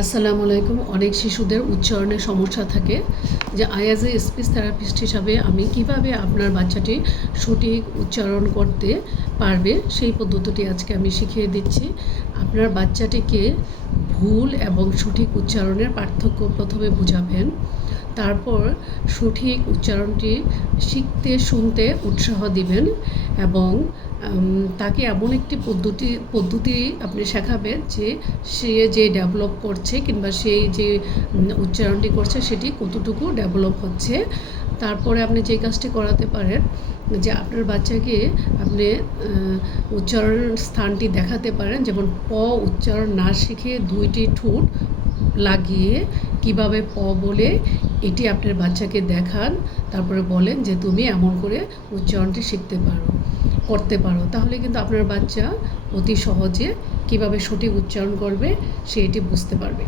আসসালামু আলাইকুম। অনেক শিশুদের উচ্চারণে সমস্যা থাকে, যে অ্যাজ এ স্পিচ থেরাপিস্ট হিসাবে আমি কিভাবে আপনার বাচ্চাটি সঠিক উচ্চারণ করতে পারবে সেই পদ্ধতিটি আজকে আমি শিখিয়ে দিচ্ছি। আপনার বাচ্চাটিকে ভুল এবং সঠিক উচ্চারণের পার্থক্য প্রথমে বুঝাবেন, তারপর সঠিক উচ্চারণটি শিখতে শুনতে উৎসাহ দিবেন এবং তাকে এমন একটি পদ্ধতি আপনি শেখাবেন যে সে যে ডেভেলপ করছে কিংবা সেই যে উচ্চারণটি করছে সেটি কতটুকু ডেভেলপ হচ্ছে। তারপরে আপনি যে কাজটি করাতে পারেন যে আপনার বাচ্চাকে আপনি উচ্চারণের স্থানটি দেখাতে পারেন, যেমন প উচ্চারণ না শিখে দুইটি ঠোঁট লাগিয়ে কিভাবে প বলে এটি আপনার বাচ্চাকে দেখান, তারপরে বলেন যে তুমি এমন করে উচ্চারণটি করতে পারো, তাহলে কিন্তু আপনার বাচ্চা অতি সহজে কিভাবে সঠিক উচ্চারণ করবে সে এটি বুঝতে পারবে।